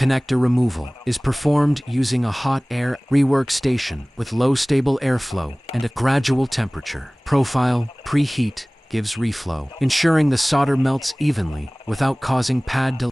Connector removal is performed using a hot air rework station with low stable airflow and a gradual temperature profile. Preheat gives reflow, ensuring the solder melts evenly without causing pad delays.